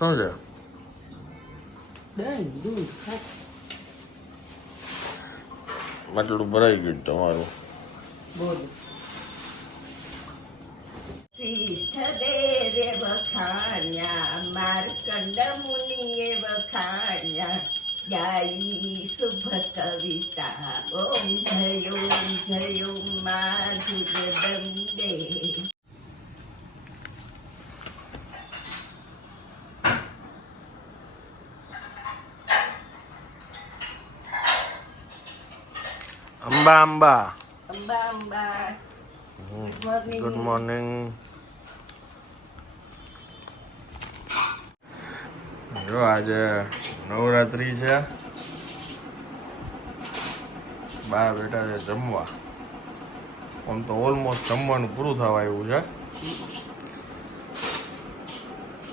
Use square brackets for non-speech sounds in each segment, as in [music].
શું છે આટલું ભરાઈ ગયું તમારું બોલ અંબા અંબા અંબા અંબા ગુડ મોર્નિંગ જો આજે નવરાત્રી છે. બા બેઠા છે જમવા. આમ તો ઓલમોસ્ટ જમવાનું પૂરું થવા આવ્યું છે.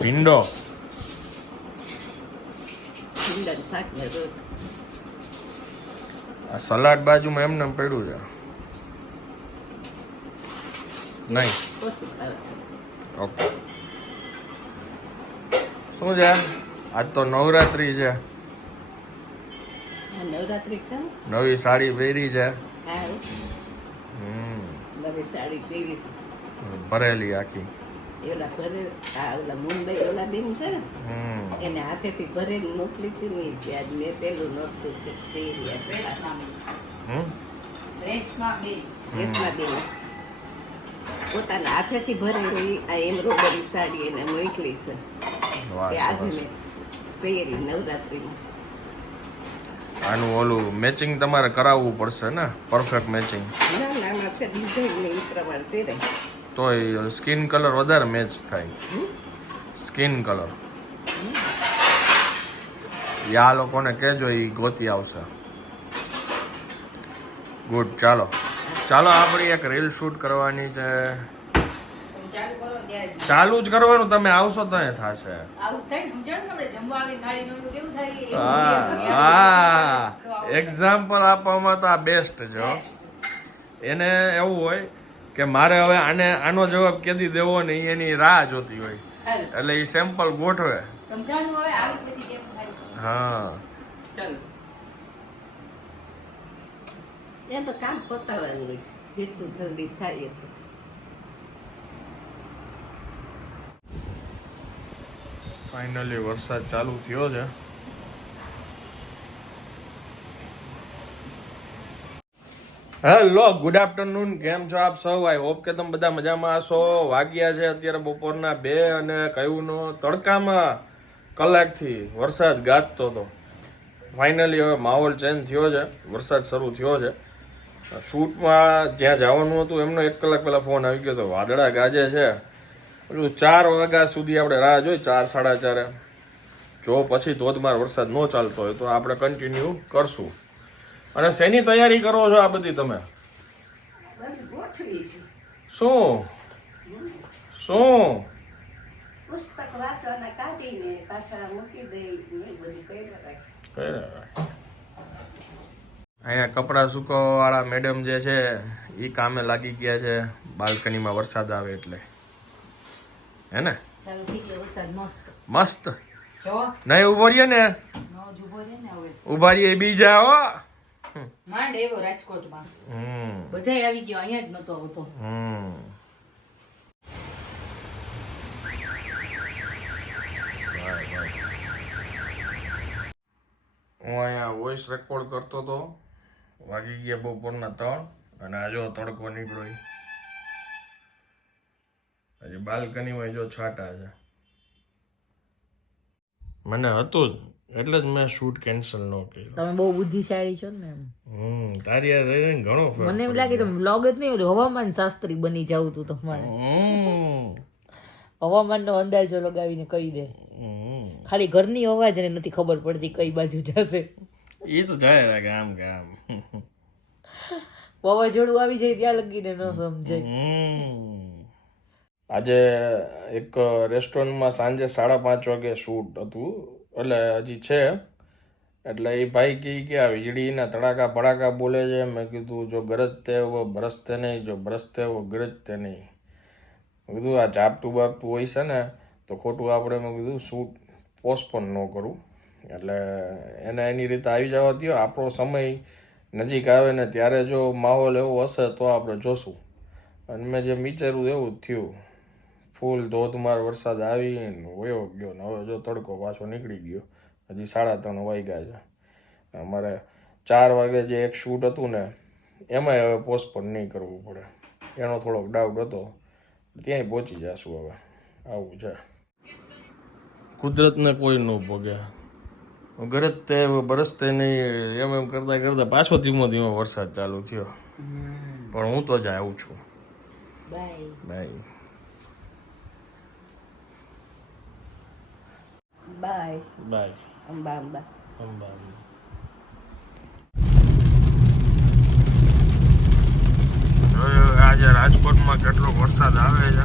ભીંડો. શાક આ સલાડ બાજુમાં એમને એમ પડ્યું છે. નહીં. ઓકે. શું છે? આજ તો નવરાત્રી છે. આ નવરાત્રી છે? ને? નવી સાડી પહેરી છે. હમ. નવી સાડી પહેરી છે. ભરેલી આખી. એ ઓલા ભરે આ ઓલા મુંબઈ ઓલા બેન છે ને એને હાથેથી ભરેલી મોકલી હતી ને ત્યાં જ મેં પેલું નહોતું છે તે રેશમા બેન. પોતાના હાથેથી ભરેલી આ એમ્બ્રોઇડરી સાડી એને મોકલી છે. કે તે આજે. મેં પહેરી નવરાત્રિમાં. આનું ઓલું મેચિંગ તમારે કરાવવું પડશે ને? પરફેક્ટ મેચિંગ ના ના ના છે ડિઝાઇન એ પ્રમાણે પહેરે તો સ્કિન કલર વધારે મેચ થાય. Skin colour. યા લોકોને કહેજો એ ગોતી આવશે. ગુડ ચાલો. ચાલો આપણી એક રીલ શૂટ કરવાની છે. ચાલુ જ. કરવાનું તમે આવશો તો એ થશે. હા એક્ઝામ્પલ આપવામાં તો આ બેસ્ટ છે એને એવું હોય કે મારે હવે આને આનો જવાબ કેદી દેવો ને એની રાહ જોતી હોય. એટલે એ સેમ્પલ ગોઠવે. સમજાણું હવે? આવી પછી કેમ થાય? હા. ચાલો. એ તો કામ પતાવવાનું હોય. જેટલું જલ્દી થાય એટલું. ફાઇનલી વરસાદ ચાલુ થયો છે. હેલો ગુડ આફ્ટરનૂન કેમ છો આપ સૌ? આઈ હોપ કે તમે બધા મજામાં હશો. વાગ્યા છે અત્યારે બપોરના બે અને કયું તડકામાં કલાકથી વરસાદ ગાજતો હતો ફાઇનલી હવે માહોલ ચેન્જ થયો છે. વરસાદ શરૂ થયો છે. શૂટમાં જ્યાં જવાનું હતું, એમનો એક કલાક પહેલાં ફોન આવી ગયો હતો વાદળા ગાજે છે. પેલું ચાર વાગ્યા સુધી આપણે રાહ જોઈ, ચાર, સાડા ચારે. જો પછી ધોધમાર વરસાદ ન ચાલતો હોય તો આપણે કન્ટિન્યુ કરશું. અને શેની તૈયારી કરો છો આ બધી તમે? શું? શું? પુસ્તક વાંચવાના કાઢીને પાછા મૂકી દઈ બધું? અહીંયા કપડાં સુકવવા વાળા મેડમ જે છે એ કામે લાગી ગયા છે. બાલ્કનીમાં વરસાદ આવે એટલે. હે ને? ચાલો ઠીક છે વરસાદ મસ્ત. મસ્ત? નહીં ઊભો રહીએ ને? નો જુબો છે ને હવે. ઊભા રહીએ બીજા હો. માંડ એવો રાજકોટમાં. હમ. બધાય આવી ગયો અહીંયા જ નતો આવતો. હમ. હું અહીંયા વોઇસ રેકોર્ડ કરતો હતો. વાગી ગયા બપોરના ત્રણ અને આ જો તડકો નીકળ્યો આજે બાલ્કનીમાં જો છાંટા છે. મને હતું જ એટલે જ મેં શૂટ કેન્સલ નો કર્યો. તમે બહુ બુદ્ધિશાળી છો ને એમ. હમ તારી હારે રહીને ઘણો ફરક મને એમ લાગે તમે વ્લોગ જ નહીં હવામાન શાસ્ત્રી બની જાવ તું તમારે. હવામાન હવામાનનો અંદાજો લગાવીને કહી દે. ખાલી ઘરની અવાજ ને નથી ખબર પડતી કઈ બાજુ જશે. એ તો જાય રા આમ ગામ આમ. વાવાઝોડું આવી જાય ત્યાં લગીને ન સમજાય. હમ. આજે એક રેસ્ટોરન્ટમાં સાંજે સાડા પાંચ વાગે શૂટ હતું. એટલે હજી છે. એટલે એ ભાઈ કહે કે આ વીજળીના તડાકા ભડાકા બોલે છે. મેં કીધું, જો ગરજતે હો બરસતે નહીં. જો બરસતે હો ગરજતે નહીં. મેં કીધું, આ ઝાપટું બાપટું હોય છે ને, તો ખોટું આપણે, મેં કીધું શૂટ પોસ્ટપોન ન કરું. એટલે એને એની રીતે આવી જવા દો આપણો સમય નજીક આવે ને ત્યારે જો માહોલ એવો હશે તો આપણે જોશું. અને મેં જેમ વિચાર્યું એવું થયું. ફૂલ ધોધમાર વરસાદ આવીને વયો ગયો ને હવે જો તડકો પાછો નીકળી ગયો હજી સાડા ત્રણ વાગ્યા છે. અમારે ચાર વાગે જે એક શૂટ હતું ને એમાંય હવે પોસ્ટપોન નહીં કરવું પડે. એનો થોડોક ડાઉટ હતો. ત્યાંય પહોંચી જશું હવે. આવું છે. કુદરતને કોઈ ન ભોગે. ગરજ તે બરસતે નહીં એમ એમ કરતા કરતા પાછો ધીમો ધીમો વરસાદ ચાલુ થયો. પણ હું તો જ આવું છું. Bye bye bye bye Amba Amba Ambaji આજે રાજકોટમાં કેટલો વરસાદ આવે છે?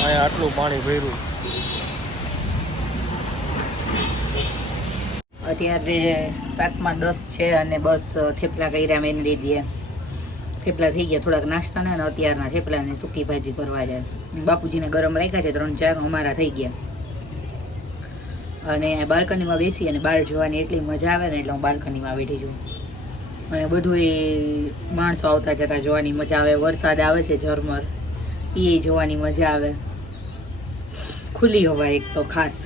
અહીંયા આટલું પાણી ભર્યું. અત્યારે સાતમાં દસ છે અને બસ થેપલા કર્યા મેં એની લીધે થેપલા થઈ ગયા, થોડાક નાસ્તાના અને અત્યારના થેપલાને સૂકી ભાજી કરવા છે. બાપુજીને ગરમ રાખ્યા છે, ત્રણ ચાર, અમારા થઈ ગયા. અને બાલ્કનીમાં બેસી અને બહાર જોવાની એટલી મજા આવે ને એટલે હું બાલ્કનીમાં બેઠી છું. અને બધું માણસો આવતા જતા જોવાની મજા આવે, વરસાદ આવે છે ઝરમર એ જોવાની મજા આવે. ખુલ્લી હવા એક તો ખાસ.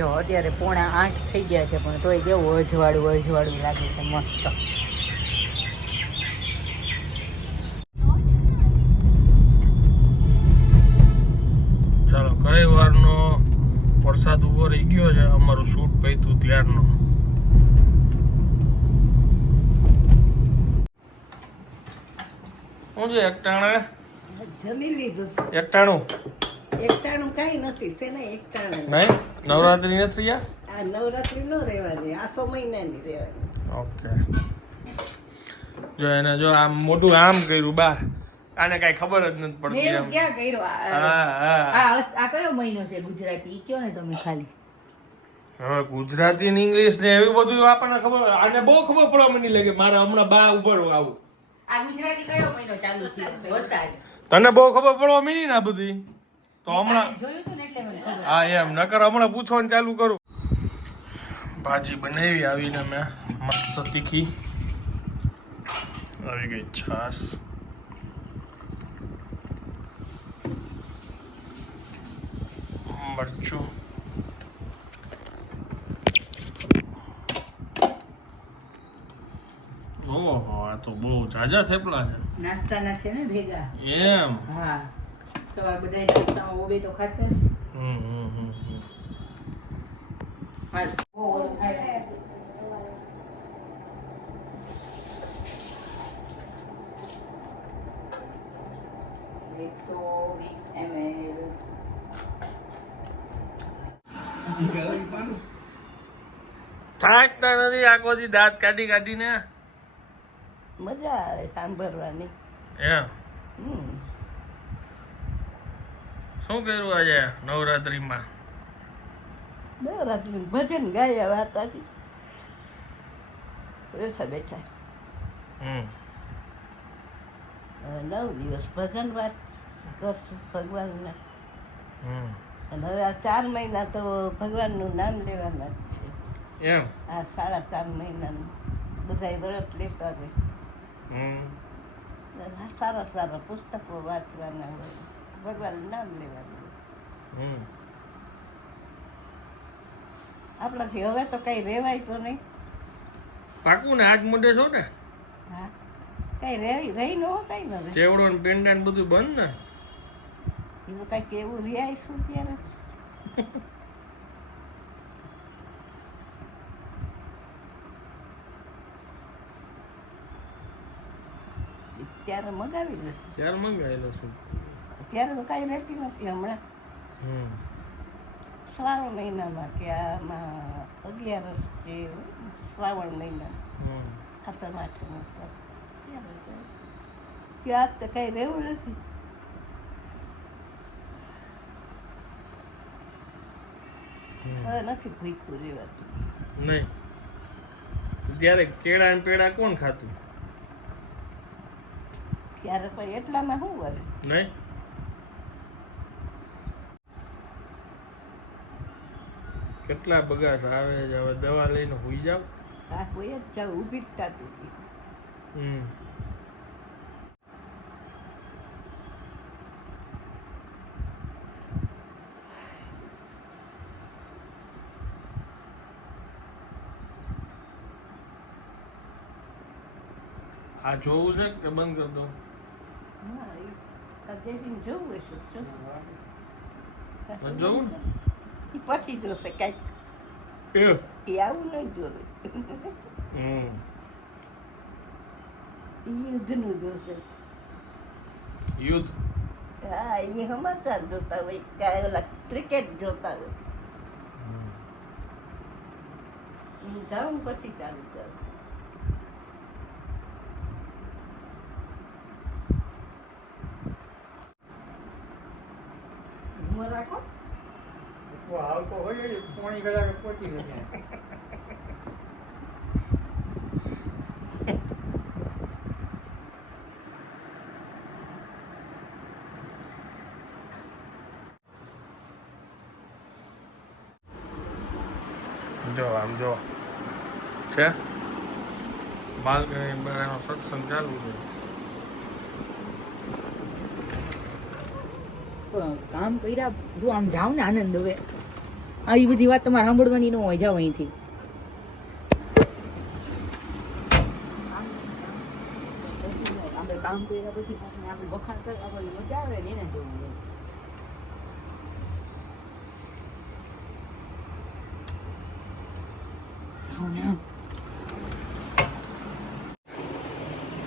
જો અત્યારે પોણા આઠ થઈ ગયા છે પણ તોય કેવું અજવાળું અજવાળું લાગે છે મસ્ત. ચાલો કઈ વારનો વરસાદ ઊભો રહી ગયો છે અમારું શૂટ પૈતું ત્યારનો? શું છે એકટાણા? જમી લીધું. એકટાણું? એકટાણું કાંઈ નથી છે એકટાણું નહીં? નવરાત્રી નથી આ નવરાત્રી નો રહેવાની આસો મહિનાની રહેવાની. ઓકે. જો એને જો આમ મોટું આમ કર્યું બા. આને કઈ ખબર જ નથી પડતી મેં એમ. ક્યાં કર્યો? આ- આ આ કયો મહિનો છે ગુજરાતી? કયો ને તમે ખાલી? હવે ગુજરાતી ને ઇંગ્લિશ ને એવું બધું આપણને ખબર આને બહુ ખબર પડવા મને લાગે મારે હમણાં બા ઉપર આવું. આ ગુજરાતી કયો મહિનો ચાલુ છે તને બહુ ખબર પડવા મીની ને આ બધી? તો હમણાં હા એમ. નકર હમણાં પૂછવાનું ચાલુ કરું. ભાજી બનાવી આવીને મેં. મસ્ત તીખી. આવી ગઈ છાસ મરચું. ઓહો આ તો બહુ જાજા થેપલા છે. નાસ્તાના છે ને ભેગા? એમ. હા. સવાર બધા નાસ્તામાં ઓબે તો ખાશે. હમ હમ હમ હમ. હા બહુ ઓલું ખાય એકસો વીસ ml. થાકતા નથી આખો દી દાંત કાઢી કાઢીને. મજા આવે સાંભળવાની. એમ. હમ. શું કર્યું આજે નવરાત્રીમાં? નવરાત્રી ભજન ગાયા વાતાથી બેઠા બેઠા. હમ. નવ દિવસ ભજન વાત કરશું ભગવાનના. હમ. અને હવે આ ચાર મહિના તો ભગવાનનું નામ લેવાના જ છે. એમ? આ સાડા ચાર મહિનાનું. બધા વ્રત લેતા હોય. હમ. સારા સારા પુસ્તકો વાંચવાના હોય. ભગવાનનું નામ લેવાનું આપણાથી હવે તો કઈ રેવાય તો નહીં. પાકું ને આજ મોઢે છો ને? હા. કઈ રહી રહી ન હોય કઈ ન ચેવડો ને પેંડા ને બધું બંધ ને? એવું કઈ કેવું રિયાય શું ત્યારે [laughs] ત્યારે મગાવી લે ચાર મંગાવેલો છું ત્યારે તો કાંઈ રહેતી નથી હમણાં. હમ. શ્રાવણ મહિનામાં કે આમાં અગિયારસ જે શ્રાવણ મહિના. ખાતર કે આજ તો કાંઈ રહેવું નથી. હવે નથી ભૂખ્યું રહેવાતું. નહીં. ત્યારે કેળા ને પેડા કોણ ખાતું? ત્યારે પણ એટલામાં શું વરે નહીં? કેટલા બગાસ આવે છે? હવે દવા લઈને હોઈ જાવ હા કોઈ જ જાવ ઊભી જ થતી હમ. આ જોવું છે કે બંધ કરી દઉં? જોવું હશે જોવું ને? પછી જોશે કાંઈક એ આવું નહીં જોવે યુદ્ધનું જોશે યુદ્ધ હા એ સમાચાર જોતા હોય કાંઈ ઓલા ક્રિકેટ જોતા હોય હું જાઉં પછી ચાલુ કરું ઊભો રાખો તો આવતો હોય જ, પોણી કલાકે પહોંચી નથી જો આમ જો. છે? બાલ્કની બહારનો સત્સંગ ચાલુ છે. પણ કામ કર્યા જો આમ જાવ ને આનંદ હવે. આવી બધી વાત તમારે સાંભળવાની ન હોય. જાઓ અહીંથી. કામ કર્યા પછી આપણે વખાણ કરવા આપણને મજા આવે ને જેવું.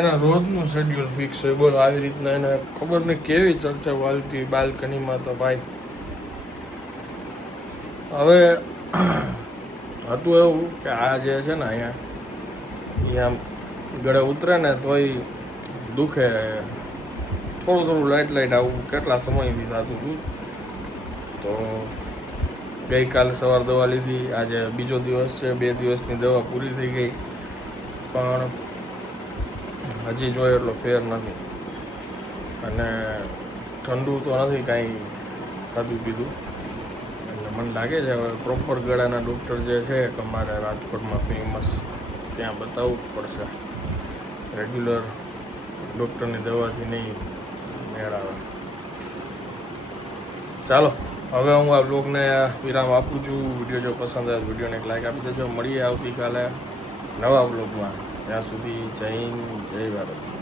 એના રોજનું શેડ્યુલ ફિક્સ હોય. બોલો આવી રીતના એને ખબર નહીં કેવી ચર્ચા વાલતી બાલ્કનીમાં તો ભાઈ. હવે, હતું એવું કે આ જે છે ને અહીંયા અહીંયા ગળે ઉતરે ને તોય દુખે. થોડું થોડું લાઇટ લાઇટ આવું, કેટલા સમયથી થતું હતું? તો ગઈકાલ સવાર દવા લીધી, આજે બીજો દિવસ છે, બે દિવસની દવા પૂરી થઈ ગઈ. પણ હજી જોઈએ એટલો ફેર નથી. અને ઠંડુ તો નથી કાંઈ ખાધું પીધું. મને લાગે છે હવે પ્રોપર ગળાના ડૉક્ટર જે છે કે અમારે રાજકોટમાં ફેમસ ત્યાં બતાવવું જ પડશે. રેગ્યુલર ડૉક્ટરની દવાથી નહીં મેળ આવે ચાલો, હવે હું આ બ્લોગને વિરામ આપું છું. વીડિયો જો પસંદ આવે વિડીયોને એક લાઈક આપી દેજો. મળીએ આવતીકાલે નવા બ્લોગમાં ત્યાં સુધી જય હિન્દ, જય ભારત.